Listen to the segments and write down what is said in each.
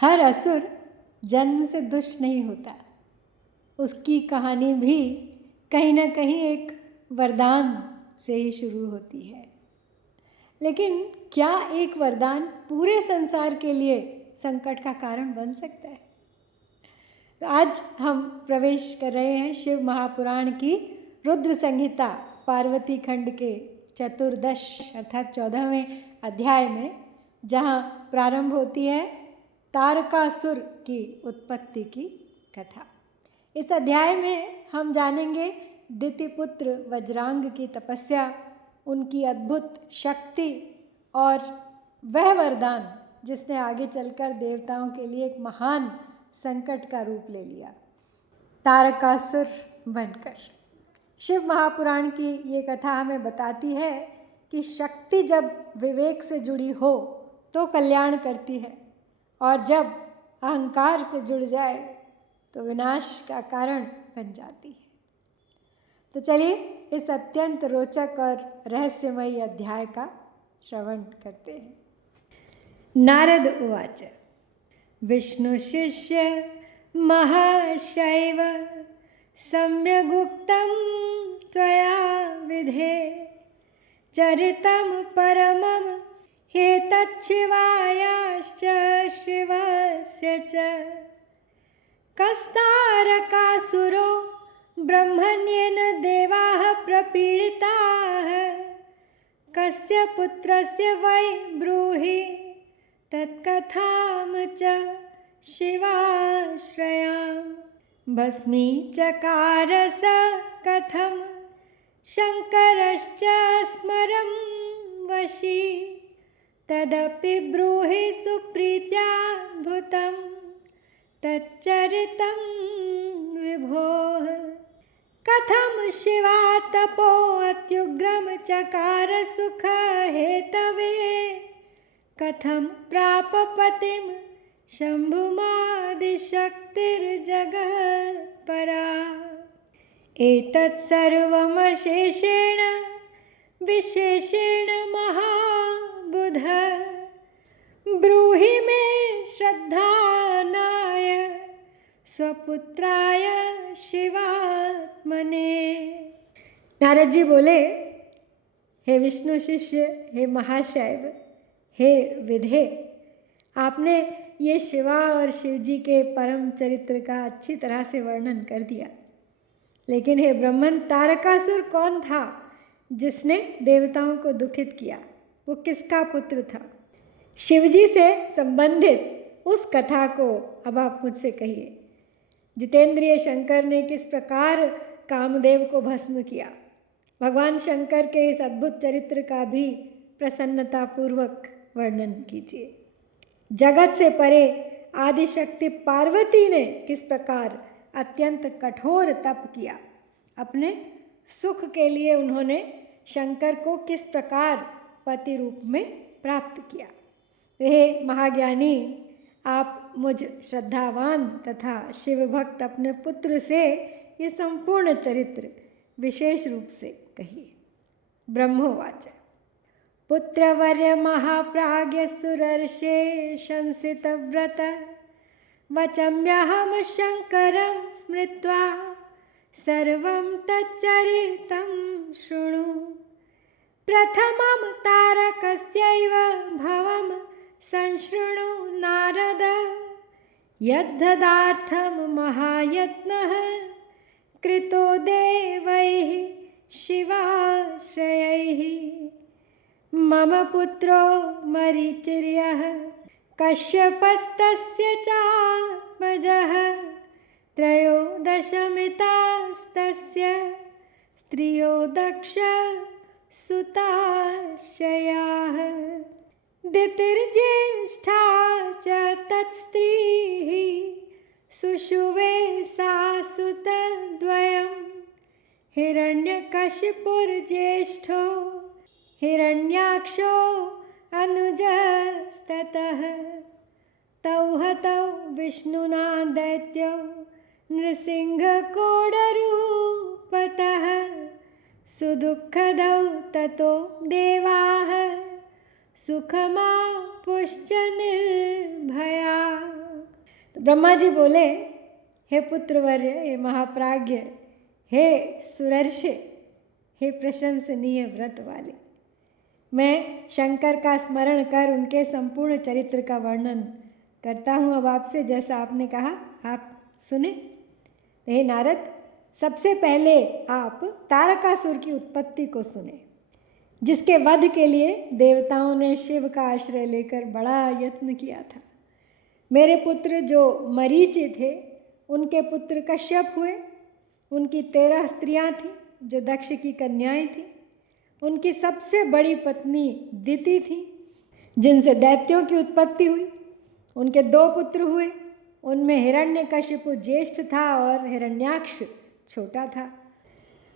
हर असुर जन्म से दुष्ट नहीं होता, उसकी कहानी भी कहीं ना कहीं एक वरदान से ही शुरू होती है। लेकिन क्या एक वरदान पूरे संसार के लिए संकट का कारण बन सकता है? तो आज हम प्रवेश कर रहे हैं शिव महापुराण की रुद्र संहिता पार्वती खंड के चतुर्दश अर्थात 14वें अध्याय में, जहाँ प्रारंभ होती है तारकासुर की उत्पत्ति की कथा। इस अध्याय में हम जानेंगे दितिपुत्र वज्रांग की तपस्या, उनकी अद्भुत शक्ति और वह वरदान जिसने आगे चलकर देवताओं के लिए एक महान संकट का रूप ले लिया, तारकासुर बनकर। शिव महापुराण की ये कथा हमें बताती है कि शक्ति जब विवेक से जुड़ी हो तो कल्याण करती है, और जब अहंकार से जुड़ जाए तो विनाश का कारण बन जाती है। तो चलिए इस अत्यंत रोचक और रहस्यमयी अध्याय का श्रवण करते हैं। नारद उवाच विष्णुशिष्य महाशैव सम्यगुक्तं त्वया विधे चरितं परमं हेतच्छिवायाश्च शिवस्य च कस्तारकासुरो ब्रह्मण्येन देवाः प्रपीडिताः कस्य पुत्रस्य वै ब्रूहि तत्कथां च शिवाश्रयां भस्मीचकार स कथं शङ्करश्च स्मरं वशी तदपि ब्रूहि सुप्रीत्याद्भुतं तच्चरितं विभोः कथं शिवा तपो अत्युग्रं चकार सुख हेतवे कथं प्राप पतिं शम्भुमादिशक्तिर्जगत्परा एतत् सर्वमशेषेण विशेषेण महाबुध ब्रूहि मे श्रद्धानाय स्वपुत्राय शिवात्मने। नारद जी बोले, हे विष्णु शिष्य, हे महाशैव, हे विधे, आपने ये शिवा और शिव जी के परम चरित्र का अच्छी तरह से वर्णन कर दिया। लेकिन हे ब्रह्मन, तारकासुर कौन था जिसने देवताओं को दुखित किया? वो किसका पुत्र था? शिवजी से संबंधित उस कथा को अब आप मुझसे कहिए। जितेंद्रिय शंकर ने किस प्रकार कामदेव को भस्म किया? भगवान शंकर के इस अद्भुत चरित्र का भी प्रसन्नतापूर्वक वर्णन कीजिए। जगत से परे आदिशक्ति पार्वती ने किस प्रकार अत्यंत कठोर तप किया? अपने सुख के लिए उन्होंने शंकर को किस प्रकार पति रूप में प्राप्त किया? हे महाज्ञानी, आप मुझ श्रद्धावान तथा शिव भक्त अपने पुत्र से ये संपूर्ण चरित्र विशेष रूप से कहिए। ब्रह्मोवाच पुत्रवर्य महाप्राज्ञ सुरर्षे शंसितव्रत वचम्यहं शंकरं स्मृत्वा सर्वं तच्चरितं शृणु प्रथमं तारकस्यैव भवं संशृणु नारद यद्धदार्थं महायत्नः कृतो देवैः शिवाश्रयैः मम पुत्रो मरीचिर्यः कश्यपस्तस्य चात्मजः त्रयोदशमितास्तस्य स्त्रियो दक्ष सुताशयाः दितिर्ज्येष्ठा च तत्स्त्रीः सुषुवे सा सुतद्वयं हिरण्यकशिपुर्ज्येष्ठो हिरण्याक्षो अनुजस्ततः तौ हतौ विष्णुना दैत्यो नृसिंहकोडरूपतः सुदुःखदौ ततो देवाः सुखमापुश्च निर्भया। ब्रह्मा जी बोले, हे पुत्रवर्य, हे महाप्राज्ञ, हे सुरर्षि, हे प्रशंसनीय व्रत वाले, मैं शंकर का स्मरण कर उनके संपूर्ण चरित्र का वर्णन करता हूँ अब आपसे, जैसा आपने कहा आप सुने। हे नारद, सबसे पहले आप तारकासुर की उत्पत्ति को सुने, जिसके वध के लिए देवताओं ने शिव का आश्रय लेकर बड़ा यत्न किया था। मेरे पुत्र जो मरीचि थे, उनके पुत्र कश्यप हुए। उनकी 13 स्त्रियां थीं जो दक्ष की कन्याएं थीं। उनकी सबसे बड़ी पत्नी दिति थी, जिनसे दैत्यों की उत्पत्ति हुई। उनके 2 पुत्र हुए, उनमें हिरण्यकशिपु ज्येष्ठ था और हिरण्याक्ष छोटा था।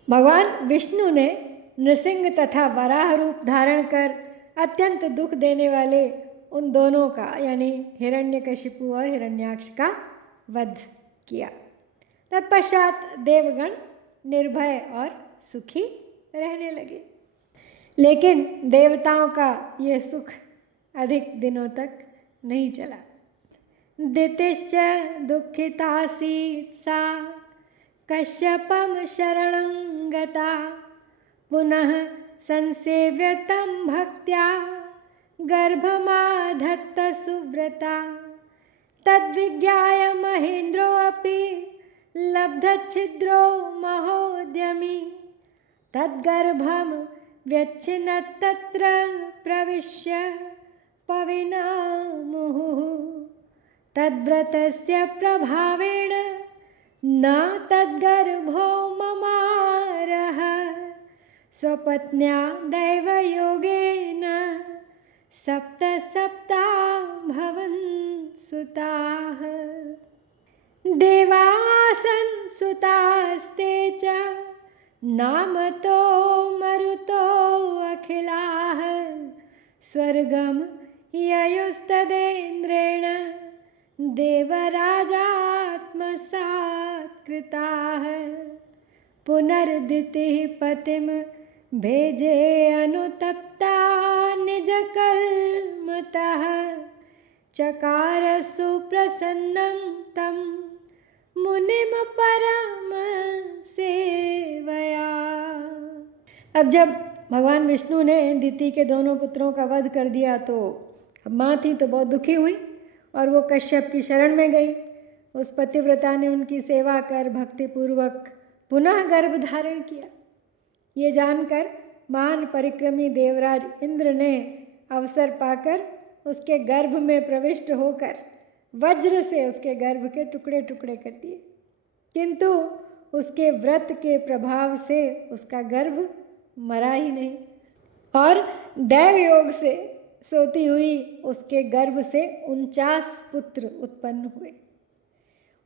भगवान विष्णु ने नृसिंह तथा वराह रूप धारण कर अत्यंत दुख देने वाले उन दोनों का, यानी हिरण्यकशिपु और हिरण्याक्ष का वध किया। तत्पश्चात देवगण निर्भय और सुखी रहने लगे। लेकिन देवताओं का ये सुख अधिक दिनों तक नहीं चला। दितिश्च दुःखितासीत् सा कश्यपं शरणं गता, पुनः संसेव्य तं भक्त्या गर्भमाधत्त सुव्रता। तद्विज्ञाय महेन्द्रोऽपि लब्धच्छिद्रो महोद्यमी, तद्गर्भं व्यच्छिन्नत् तत्र प्रविश्य पविनामुहुः। तद्व्रतस्य प्रभावेण न तद्गर्भो ममारः, स्वपत्न्या दैवयोगेन सप्त भवन् सुताः। देवासन् सुतास्ते च नामतो मरुतो अखिलाः, स्वर्गं ययुस्तदेन्द्रेण देवराजात्मसात् कृताः। पुनर्दितिः पतिं भेजे अनुतप्ता निजकल्मतः, चकार सुप्रसन्नं तं मुनिम परम सेवया। अब जब भगवान विष्णु ने दिति के दोनों पुत्रों का वध कर दिया तो अब माँ थी तो बहुत दुखी हुई और वो कश्यप की शरण में गई। उस पतिव्रता ने उनकी सेवा कर भक्तिपूर्वक पुनः गर्भ धारण किया। ये जानकर महान परिक्रमी देवराज इंद्र ने अवसर पाकर उसके गर्भ में प्रविष्ट होकर वज्र से उसके गर्भ के टुकड़े टुकड़े कर दिए, किंतु उसके व्रत के प्रभाव से उसका गर्भ मरा ही नहीं और दैव योग से सोती हुई उसके गर्भ से 49 पुत्र उत्पन्न हुए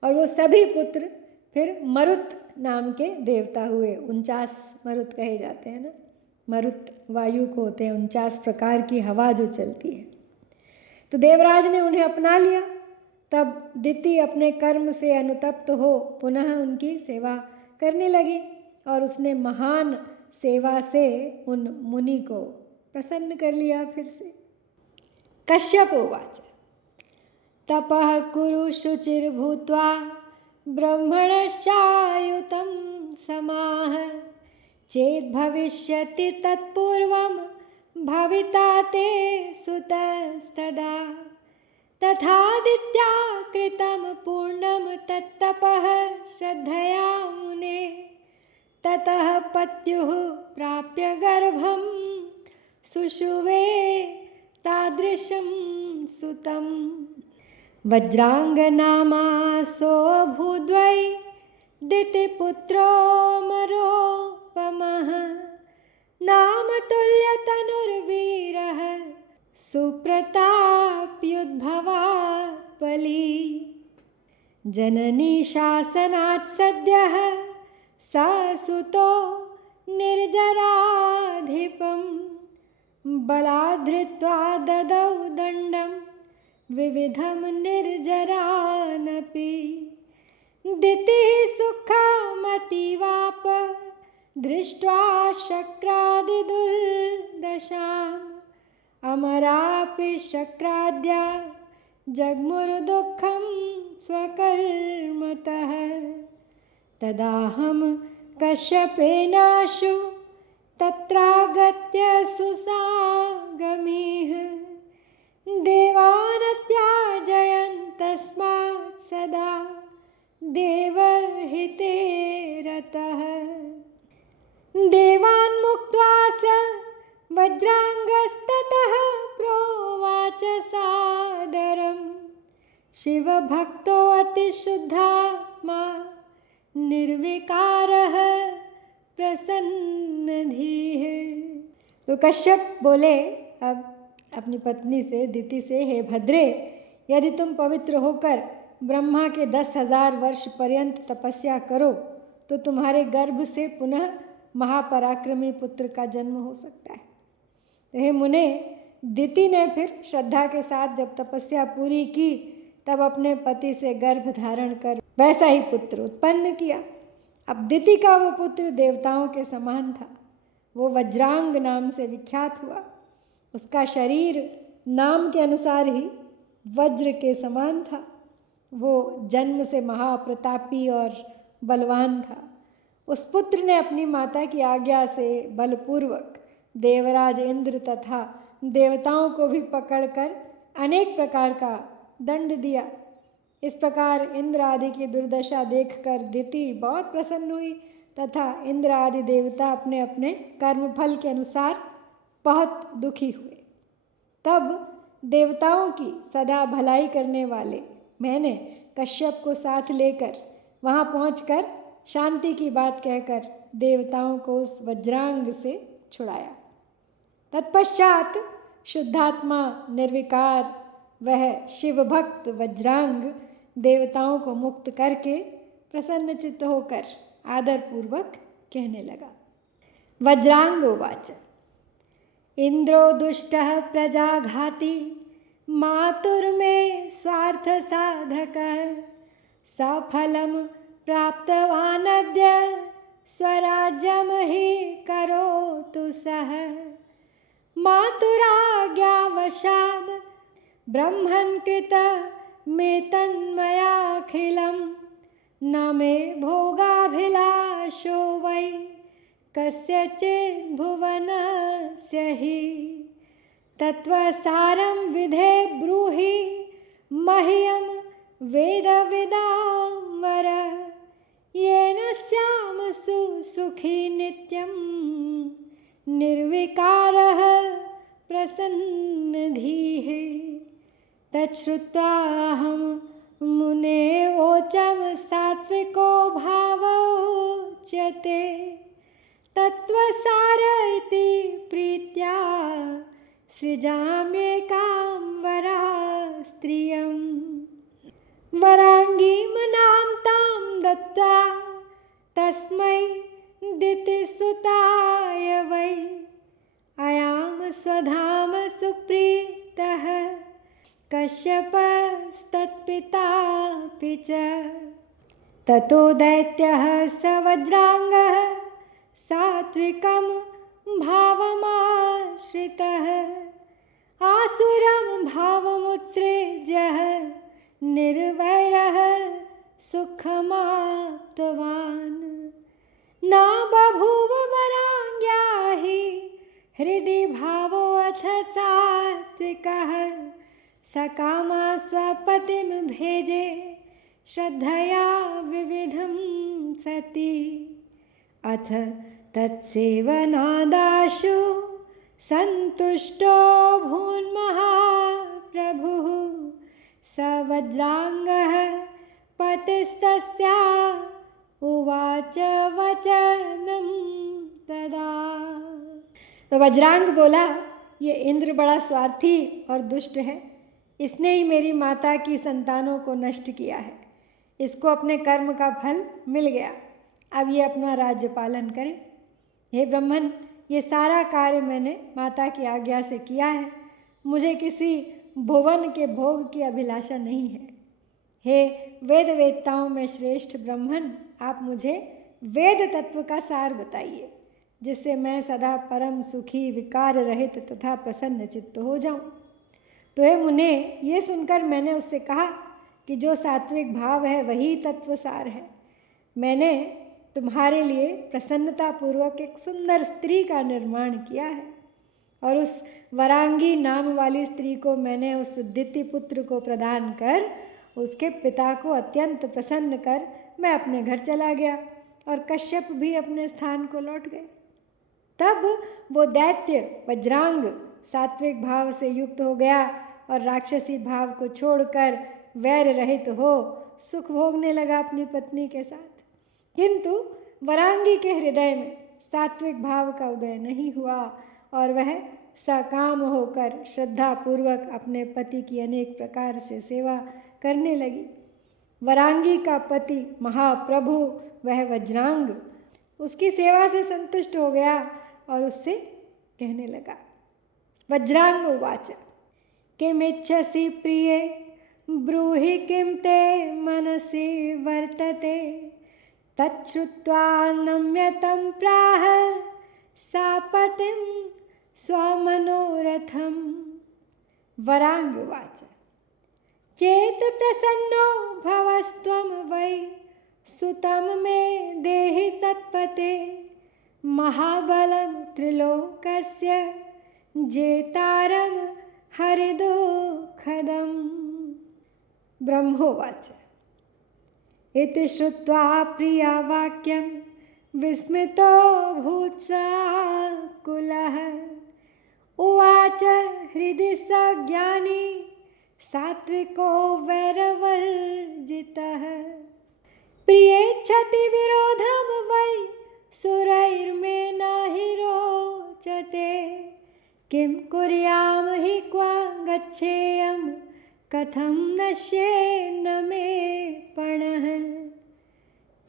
और वो सभी पुत्र फिर मरुत नाम के देवता हुए। 49 मरुत कहे जाते हैं ना, मरुत वायु को होते हैं 49 प्रकार की हवा जो चलती है। तो देवराज ने उन्हें अपना लिया। तब दिति अपने कर्म से अनुतप्त हो पुनः उनकी सेवा करने लगी और उसने महान सेवा से उन मुनि को प्रसन्न कर लिया फिर से। कश्यप उवाच तपः कुरु शुचिर्भूत्वा ब्रह्मणश्चायुतं समाह, चेत् भविष्यति तत्पूर्वं भविता ते सुतस्तदा। तथादित्या कृतं पूर्णं तत्तपः श्रद्धया मुने, ततः पत्युः प्राप्य गर्भं सुषुवे तादृशं सुतं। वज्राङ्गनामासोऽभूद्वै दितिपुत्रो मरोपमः, नाम तुल्यतनुर्वीरः सुप्रताप्युद्भवात् बली। जननी शासनात् सद्यः ससुतो निर्जराधिपं, बलाद्धृत्वा ददौ दण्डं विविधं निर्जरानपि। दितिः सुखमतीवाप दृष्ट्वा शक्रादिदुर्दशाम्, अमरापि शक्राद्या जग्मुर्दुःखं स्वकर्मतः। तदाहं कश्यपेनाशु तत्रागत्य सुसागमीः देवानत्याजयन् तस्मात् सदा देवहिते रतः। देवान् मुक्त्वा स वज्राङ्गस्ततः प्रोवाच सादरं शिवभक्तो अतिशुद्धात्मा निर्विकारः प्रसन्नधीः। तो कश्यप बोले अब अपनी पत्नी से, दिति से, हे भद्रे, यदि तुम पवित्र होकर ब्रह्मा के 10,000 वर्ष पर्यंत तपस्या करो तो तुम्हारे गर्भ से पुनः महापराक्रमी पुत्र का जन्म हो सकता है। तो हे मुने, दिति ने फिर श्रद्धा के साथ जब तपस्या पूरी की तब अपने पति से गर्भ धारण कर वैसा ही पुत्र उत्पन्न किया। अब दिति का वो पुत्र देवताओं के समान था। वो वज्रांग नाम से विख्यात हुआ। उसका शरीर नाम के अनुसार ही वज्र के समान था। वो जन्म से महाप्रतापी और बलवान था। उस पुत्र ने अपनी माता की आज्ञा से बलपूर्वक देवराज इंद्र तथा देवताओं को भी पकड़कर अनेक प्रकार का दंड दिया। इस प्रकार इंद्र आदि की दुर्दशा देखकर दिति बहुत प्रसन्न हुई तथा इंद्र आदि देवता अपने अपने कर्मफल के अनुसार बहुत दुखी हुए। तब देवताओं की सदा भलाई करने वाले मैंने कश्यप को साथ लेकर वहाँ पहुंचकर शांति की बात कहकर देवताओं को उस वज्रांग से छुड़ाया। तत्पश्चात शुद्धात्मा निर्विकार वह शिवभक्त वज्रांग देवताओं को मुक्त करके प्रसन्नचित्त होकर आदरपूर्वक कहने लगा। वज्रांग उवाच इंद्रो दुष्टः प्रजाघाती मातुर्मे स्वार्थ साधकः सफलं प्राप्तवानद्य स्वराज्यं हि करोतु सः मातुराज्ञावशाद् ब्रह्मन् कृतमेतन्मयाखिलं न मे भोगाभिलाषो वै कस्यचित् भुवनस्य हि तत्त्वसारं विधे ब्रूहि मह्यं वेदविदां वर येन स्याम सुखी नित्यं निर्विकारः प्रसन्नधीः। तच्छ्रुत्वाहं मुने वोचं सात्विको भावोच्यते तत्त्वसार इति प्रीत्या सृजाम्येकां वरास्त्रियं वराङ्गीमनां तां दत्त्वा तस्मै दितिसुताय वै अयां स्वधाम सुप्रीतः कश्यपस्तत्पितापि च। ततो दैत्यः स वज्राङ्गः सात्विकं भावमाश्रितः आसुरं भावमुत्सृज्य निर्वैरः सुखमाप्तवान् न बभूव वराङ्ग्या हि हृदि भावोऽथ सात्विकः सकामा स्वपतिं भेजे श्रद्धया विविधं सति अथ तत्सेवनादाशु सन्तुष्टो भून्महाप्रभुः स वज्राङ्गः पतिस्तस्या उवाच वचनं तदा। तो वज्रांग बोला, ये इंद्र बड़ा स्वार्थी और दुष्ट है। इसने ही मेरी माता की संतानों को नष्ट किया है। इसको अपने कर्म का फल मिल गया। अब ये अपना राज्य पालन करे। हे ब्रह्मन, ये सारा कार्य मैंने माता की आज्ञा से किया है। मुझे किसी भुवन के भोग की अभिलाषा नहीं है। हे वेद वेदताओं में श्रेष्ठ ब्रह्मन, आप मुझे वेद तत्व का सार बताइए जिससे मैं सदा परम सुखी, विकार रहित तथा प्रसन्न चित्त हो जाऊं। तो हे मुने, ये सुनकर मैंने उससे कहा कि जो सात्विक भाव है वही तत्वसार है। मैंने तुम्हारे लिए प्रसन्नतापूर्वक एक सुंदर स्त्री का निर्माण किया है और उस वरांगी नाम वाली स्त्री को मैंने उस दिति पुत्र को प्रदान कर उसके पिता को अत्यंत प्रसन्न कर मैं अपने घर चला गया और कश्यप भी अपने स्थान को लौट गए। तब वो दैत्य वज्रांग सात्विक भाव से युक्त हो गया और राक्षसी भाव को छोड़कर वैर रहित हो सुख भोगने लगा अपनी पत्नी के साथ। किंतु वरांगी के हृदय में सात्विक भाव का उदय नहीं हुआ और वह सकाम होकर श्रद्धापूर्वक अपने पति की अनेक प्रकार से सेवा करने लगी। वरांगी का पति महाप्रभु वह वज्रांग उसकी सेवा से संतुष्ट हो गया और उससे कहने लगा। वज्रांग उवाच किमिच्छसि प्रिये ब्रूहि किं ते मनसि वर्तते तच्छ्रुत्वा नम्यतं प्राह सा पतिं स्वमनोरथम्। वरांग उवाच चेत प्रसन्नो भवस्त्वं वै सुतं मे देहि सत्पते महाबलं त्रिलोकस्य जेतारं हरिदुःखदम्। ब्रह्मोवाच इति श्रुत्वा प्रिया वाक्यं विस्मितो भूत्साकुलः उवाच हृदि स ज्ञानी सात्विको वैरवर्जितः प्रियेच्छति विरोधं वै सुरैर्मे न हि रोचते किं कुर्याम हि क्व गच्छेयं कथं नश्येन्न मे पणः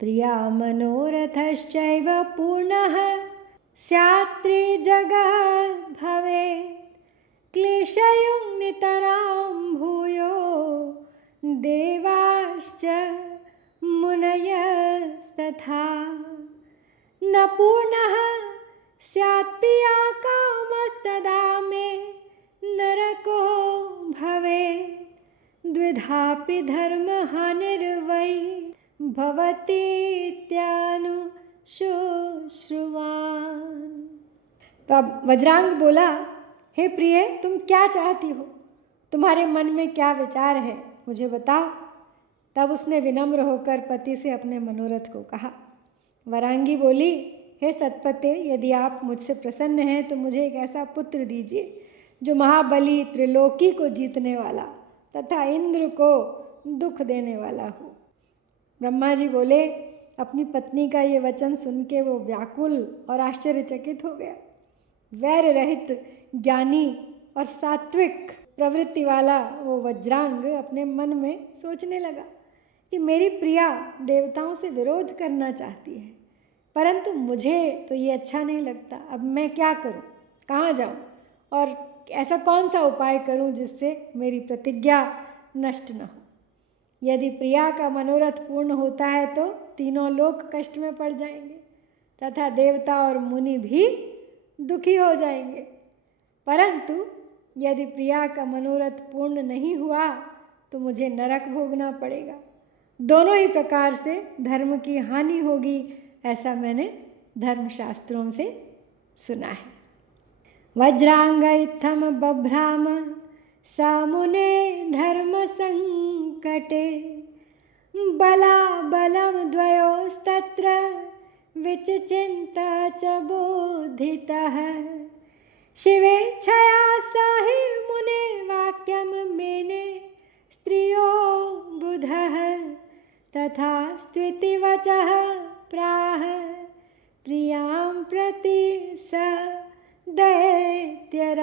प्रिया मनोरथश्चैव पूर्णः स्यात् त्रिजगत् भवेत् क्लेशयुं नितरां भूयो देवाश्च मुनयस्तथा न पूर्णः स्यात् प्रिया कामस्तदा मे नरको भवेत् द्विधापि धर्महानिर्वै भवतीत्यानुशुश्रुवान्। तो अब वज्रांग बोला, हे प्रिय, तुम क्या चाहती हो? तुम्हारे मन में क्या विचार है, मुझे बताओ। तब उसने विनम्र होकर पति से अपने मनोरथ को कहा। वरांगी बोली, हे सतपते, यदि आप मुझसे प्रसन्न हैं तो मुझे एक ऐसा पुत्र दीजिए जो महाबली त्रिलोकी को जीतने वाला तथा इंद्र को दुख देने वाला हो। ब्रह्मा जी बोले, अपनी पत्नी का ये वचन सुन के वो व्याकुल और आश्चर्यचकित हो गया। वैर रहित, ज्ञानी और सात्विक प्रवृत्ति वाला वो वज्रांग अपने मन में सोचने लगा कि मेरी प्रिया देवताओं से विरोध करना चाहती है, परंतु मुझे तो ये अच्छा नहीं लगता। अब मैं क्या करूं, कहाँ जाऊं और ऐसा कौन सा उपाय करूं जिससे मेरी प्रतिज्ञा नष्ट न हो। यदि प्रिया का मनोरथ पूर्ण होता है तो तीनों लोक कष्ट में पड़ जाएंगे तथा देवता और मुनि भी दुखी हो जाएंगे, परंतु यदि प्रिया का मनोरथ पूर्ण नहीं हुआ तो मुझे नरक भोगना पड़ेगा। दोनों ही प्रकार से धर्म की हानि होगी, ऐसा मैंने धर्मशास्त्रों से सुना है। वज्रांग इत्थम बभ्राम सा मुने धर्म संकटे बलाबलं द्वयोस्तत्र विचिन्त च बोधितः शिवेच्छया स हि मुने वाक्यं मेने स्त्रियो बुधः तथा स्त्विति वचः प्राह प्रियां प्रति स दैत्यराट्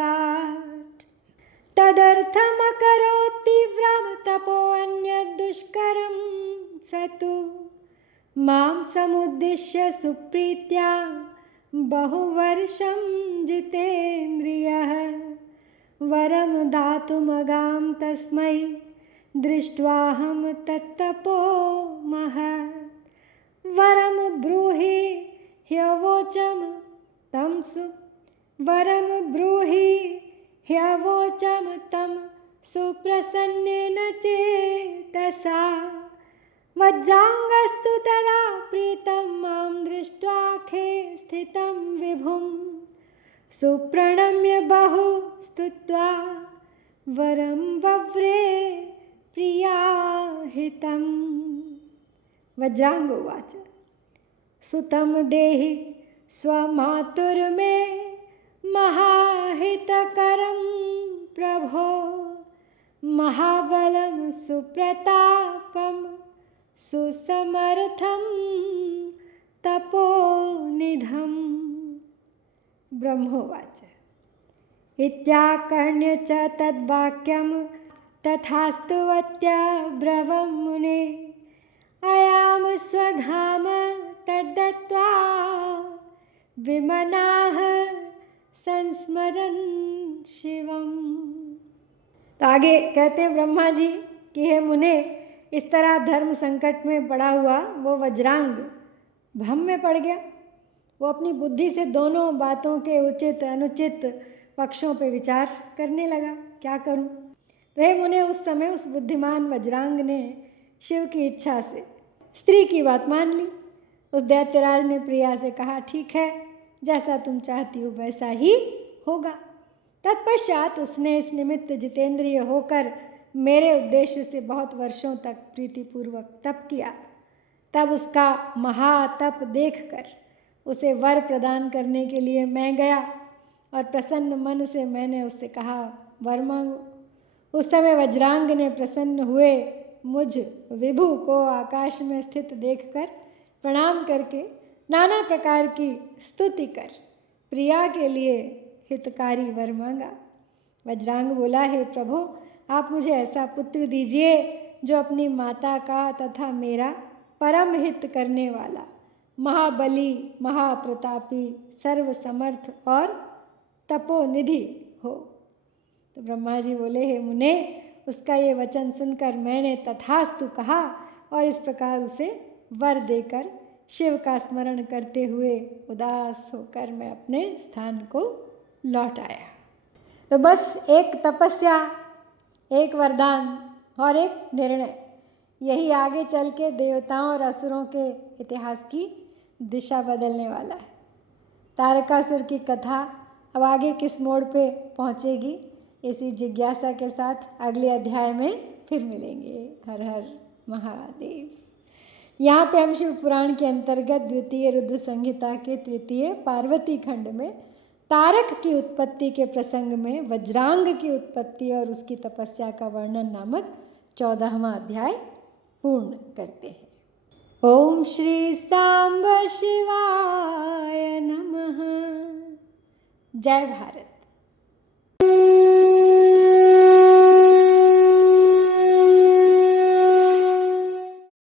तदर्थमकरोत् तीव्रं तपोऽन्यद्दुष्करं स तु मां समुद्दिश्य सुप्रीत्या बहुवर्षं जितेन्द्रियः वरं दातुमगां तस्मै दृष्ट्वाहं तत्तपो महत् वरं ब्रूहि ह्यवोचं तं ह्यवोचं तं सुप्रसन्नेन चेतसा वज्रांगस्तु तदा प्रीतं मां दृष्ट्वाखे स्थितं विभुं सुप्रणम्य बहु स्तुत्वा वरं वव्रे प्रियाहितं। वज्रांग उवाच सुतं देहि स्वमातुर्मे महाहितकरं प्रभो महाबलं सुप्रतापं सुसमर्थं तपोनिधम्। ब्रह्मोवाच इत्याकर्ण्य च तद्वाक्यं तथास्तु अत्यब्रवं मुने अयाम स्वधाम तद्दत्त्वा विमनाः संस्मरन् शिवम्। तो आगे कहते हैं ब्रह्मा जी कि हे मुने, इस तरह धर्म संकट में पड़ा हुआ वो वज्रांग भ्रम में पड़ गया। वो अपनी बुद्धि से दोनों बातों के उचित अनुचित पक्षों पे विचार करने लगा, क्या करूं। तो हे मुने, उस समय उस बुद्धिमान वज्रांग ने शिव की इच्छा से स्त्री की बात मान ली। उस दैत्यराज ने प्रिया से कहा ठीक है, जैसा तुम चाहती हो वैसा ही होगा। तत्पश्चात उसने इस निमित्त जितेंद्रिय होकर मेरे उद्देश्य से बहुत वर्षों तक प्रीतिपूर्वक तप किया। तब उसका महातप देखकर उसे वर प्रदान करने के लिए मैं गया और प्रसन्न मन से मैंने उससे कहा वर मांगो। उस समय वज्रांग ने प्रसन्न हुए मुझ विभु को आकाश में स्थित देखकर प्रणाम करके नाना प्रकार की स्तुति कर प्रिया के लिए हितकारी वर मांगा। वज्रांग बोला, हे प्रभु, आप मुझे ऐसा पुत्र दीजिए जो अपनी माता का तथा मेरा परम हित करने वाला, महाबली, महाप्रतापी, सर्वसमर्थ और तपोनिधि हो। तो ब्रह्मा जी बोले, हे मुने, उसका ये वचन सुनकर मैंने तथास्तु कहा और इस प्रकार उसे वर देकर शिव का स्मरण करते हुए उदास होकर मैं अपने स्थान को लौट आया। तो बस एक तपस्या, एक वरदान और एक निर्णय, यही आगे चल के देवताओं और असुरों के इतिहास की दिशा बदलने वाला है। तारकासुर की कथा अब आगे किस मोड़ पे पहुंचेगी, इसी जिज्ञासा के साथ अगले अध्याय में फिर मिलेंगे। हर हर महादेव। यहाँ पे हम शिव पुराण के अंतर्गत द्वितीय रुद्र संहिता के तृतीय पार्वती खंड में तारक की उत्पत्ति के प्रसंग में वज्रांग की उत्पत्ति और उसकी तपस्या का वर्णन नामक 14वां अध्याय पूर्ण करते हैं। ओम श्री सांब शिवाय नमः। जय भारत।